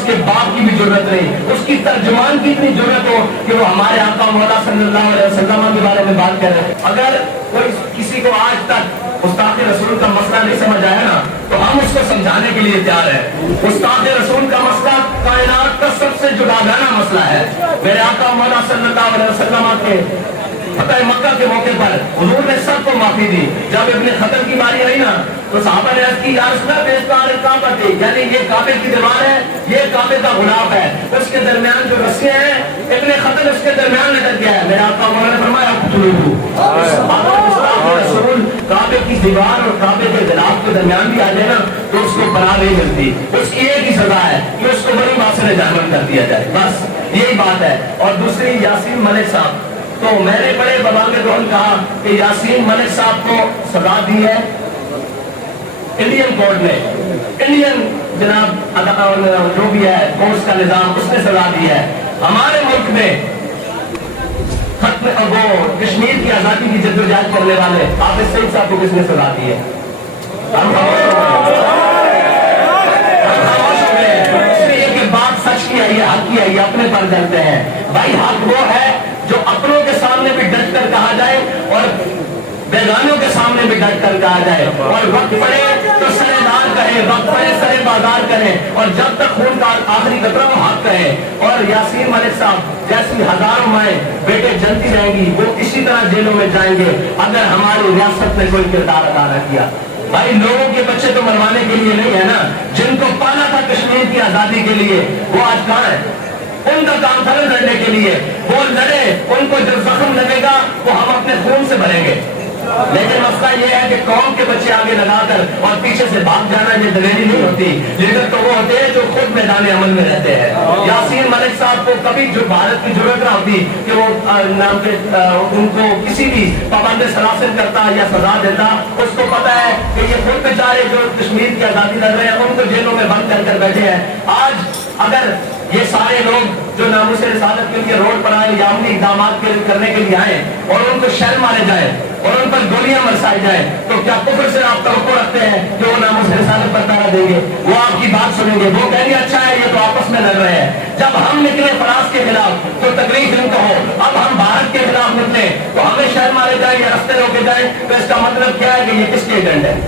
اس کے باپ کی بھی ضرورت نہیں, اس کی ترجمان کی اتنی ضرورت ہو کہ وہ ہمارے آقا مولا صلی اللہ علیہ وسلم کے بارے میں بات کر رہے ہیں. اگر کوئی کسی کو آج تک استاد رسول کا مسئلہ نہیں سمجھ آیا نا تو ہم اس کو سمجھانے کے لیے تیار ہیں. استاد رسول کا مسئلہ کائنات کا سب سے جداگانہ مسئلہ ہے. میرے آقا مولا صلی اللہ علیہ وسلم کے فتح مکہ کے موقع پر حضور نے سب کو معافی دی. جب ابن خطر کی باری آئی نا تو صحابہ نے عرض کی یا رسول اللہ بیزدار کعبہ تھی, یعنی یہ کعبے کی دیوار ہے, یہ کعبے کا غلاف ہے, اس کے درمیان جو رسیاں ہیں ابن خطر اس کے درمیان لٹک گیا ہے. میرے آقا مولا نے فرمایا رسول کعبے کی دیوار اور کعبے کے غلاف کے درمیان بھی آ جائے نا تو اس کو پناہ نہیں ملتی. اس کی ایک ہی سزا ہے کہ اس کو بڑی معصر جہنم کر دیا جائے, بس یہی بات ہے. اور دوسری یاسین ملک صاحب, تو میں نے بڑے ببانگ رول کہا کہ یاسین ملک صاحب کو سزا دی ہے انڈین کورٹ نے, انڈین جناب جو بھی ہے کورٹس کا نظام اس نے سزا دی ہے. ہمارے ملک میں وہ کشمیر کی آزادی کی جدوجہد کرنے والے حافظ سعید صاحب کو کس نے سزا دی ہے؟ ہم خاموش ہو گئے, اس لیے کہ بات سچ کی ہے, یہ حق کی ہے, یہ اپنے پر چلتے ہیں. بھائی حق وہ ہے جو اپنوں کے سامنے بھی ڈٹ کر کہا جائے اور بیگانوں کے سامنے بھی ڈٹ کر کہا جائے, اور وقت پڑے تو سرے دار کہے, وقت پڑے سرے بازار کرے, اور جب تک خون کا آخری قطرہ وہ حق کہے. اور یاسین ملک صاحب جیسی ہزاروں مائیں بیٹے جلتی رہیں گی, وہ اسی طرح جیلوں میں جائیں گے اگر ہماری ریاست نے کوئی کردار ادا نہ کیا. بھائی لوگوں کے بچے تو مروانے کے لیے نہیں ہے نا, جن کو پالا تھا کشمیر کی آزادی کے لیے وہ آج کہاں ہے؟ ان کا کام تھا لڑنے کے لیے, وہ لڑے, ان کو جو زخم لگے گا وہ ہم اپنے خون سے بھریں گے. لیکن مسئلہ یہ ہے کہ قوم کے بچے آگے لگا کر اور پیچھے سے بھاگ جانا یہ دلیری نہیں ہوتی. لیڈر تو وہ ہوتے ہیں جو خود میدان عمل میں رہتے ہیں. یاسین ملک صاحب کو کبھی جو بھارت کی ضرورت نہ ہوتی کہ وہ نام پہ ان کو کسی بھی پابند سلاسل کرتا یا سزا دیتا. اس کو پتا ہے کہ یہ خود بیچارے جو کشمیر کی آزادی لڑ رہے ہیں ان کو جیلوں میں بند کر بیٹھے ہیں. آج اگر یہ سارے لوگ جو ناموس رسالت کے لیے روڈ پر آئے یا عملی اقدامات کرنے کے لیے آئے اور ان کو شر مارے جائیں اور ان پر گولیاں برسائی جائیں تو کیا کفر سے آپ توقع رکھتے ہیں کہ وہ ناموس رسالت پر پہرا دیں گے؟ وہ آپ کی بات سنیں گے, وہ کہیں گے اچھا ہے یہ تو آپس میں لڑ رہے ہیں. جب ہم نکلے فراز کے خلاف تو تکلیف ان کو ہو, اب ہم بھارت کے خلاف نکلے تو ہمیں شر مارے جائیں یا رستے روکے جائیں تو اس کا مطلب کیا ہے کہ یہ کس کے ایجنٹ ہے؟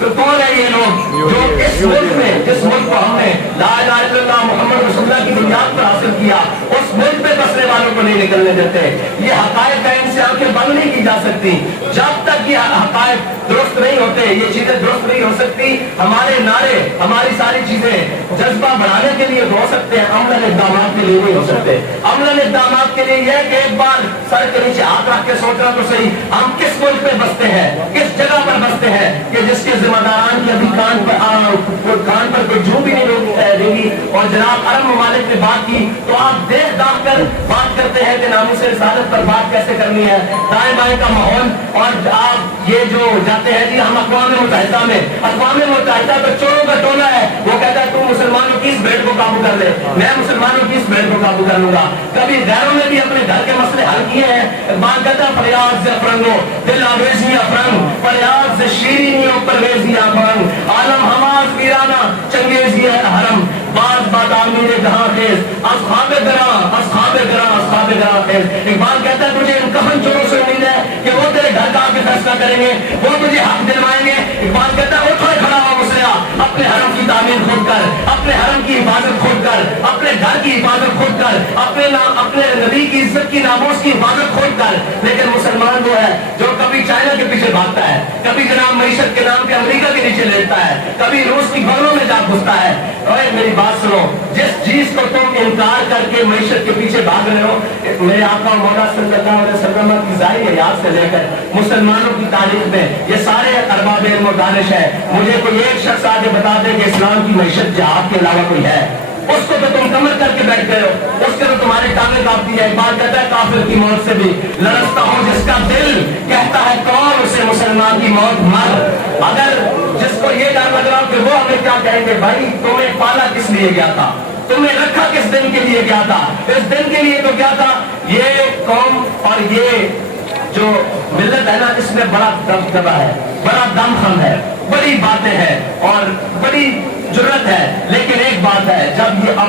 تو کون ہے یہ لوگ جو اس ملک میں, جس ملک کو ہم نے لا الہ الا اللہ محمد رسول اللہ کی بنیاد پر حاصل کیا, اس ملک پہ بسنے والوں کو نہیں نکلنے دیتے. یہ حقائق کا ان سے آنکھیں بند نہیں کی جا سکتی جب تک یہ حقائق درست نہیں ہوتے, یہ چیزیں درست نہیں ہو سکتی. ہمارے نعرے, ہماری ساری چیزیں جذبہ بڑھانے کے لیے ہو سکتے ہیں, عملاً اقدامات کے لیے نہیں ہو سکتے. عملاً اقدامات کے لیے یہ کہ ایک بار سر کے نیچے ہاتھ رکھ کے سوچنا تو صحیح, ہم کس ملک پہ بستے ہیں, کس جگہ پر بستے ہیں کہ جس کے ذمہ داران کی ابھی کان پر کوئی جھوم بھی نہیں دے گی. اور جناب عرب ممالک نے بات کی تو آپ دیکھ داخ کر بات کرتے ہیں کہ ناموس رسالت پر بات کیسے کرنی ہے, دائیں بائیں کا ماحول. اور آپ یہ جو جاتے ہیں جی ہم اقوام متحدہ میں, اقوام متحدہ تو چوروں کا ٹولہ ہے, وہ کہتا ہے تو مسلمانوں کی اس بھیڑ کو قابو کر لے, میں مسلمانوں کی اس بھیڑ کو قابو کر لوں گا. کبھی غیروں نے بھی اپنے گھر کے مسئلے حل کیے ہیں. بات کہتا ہے فریاد سے افرنگو دل آویزی افرنگ, فریاد سے شیرینیوں پرویزی افرنگ, عالم حماس ویرانہ چنگیزی ہے حرم, بات بات آمیر جہاں خیز اصحاب گراں اصحاب گراں اصحاب گراں خیز. اقبال کہتا ہے تجھے ان کفن چوروں سے امید ہے کہ وہ تیرے گھر کا آگے فیصلہ کریں گے, وہ تجھے حق دلوائیں گے. اقبال کہتا ہے اٹھو کھڑا ہو مسلح, اپنے حرم کی تعمیر خود کر, اپنے حرم کی حفاظت خود کر, اپنے گھر کی حفاظت خود کر, اپنے نبی کی عزت کی ناموس کی حفاظت خود کر. لیکن مسلمان وہ ہے جو کبھی چائنا کے پیچھے بھاگتا ہے, کبھی جناب معیشت کے نام پہ امریکہ کے نیچے لیٹتا ہے, کبھی روس کی گھروں میں جا گھستا ہے. اور میری بات سنو, جس چیز کو تم انکار کر کے معیشت کے پیچھے بھاگ رہے ہو, میرے آقا مولا صلی اللہ علیہ وسلم کی ظاہر حیات سے لے کر مسلمانوں کی تاریخ میں یہ سارے ارباب علم و دانش ہے. مجھے کوئی ایک شخص آگے بتا دے کہ اسلام کی معیشت جہاد کے علاوہ کوئی ہے, اس کو تو تم کمر کر کے بیٹھ گئے ہو, اس کے تو تمہاری ٹانگیں کاپتی ہے. ایک بات کہتا ہے کافر کی موت سے بھی لڑتا ہوں جس کا دل کہتا ہے کون اسے مسلمان کی موت مر. اگر جس کو یہ ڈر لگ رہا کہ وہ ہمیں کیا کہیں گے, بھائی تمہیں پالا کس لیے گیا تھا, تمہیں رکھا کس دن کے لیے گیا تھا, اس دن کے لیے تو کیا تھا. یہ قوم اور یہ جو ملت ہے نا, اس میں بڑا دبدبا ہے, بڑا دم خم ہے, بڑی باتیں ہیں اور بڑی جرت ہے, لیکن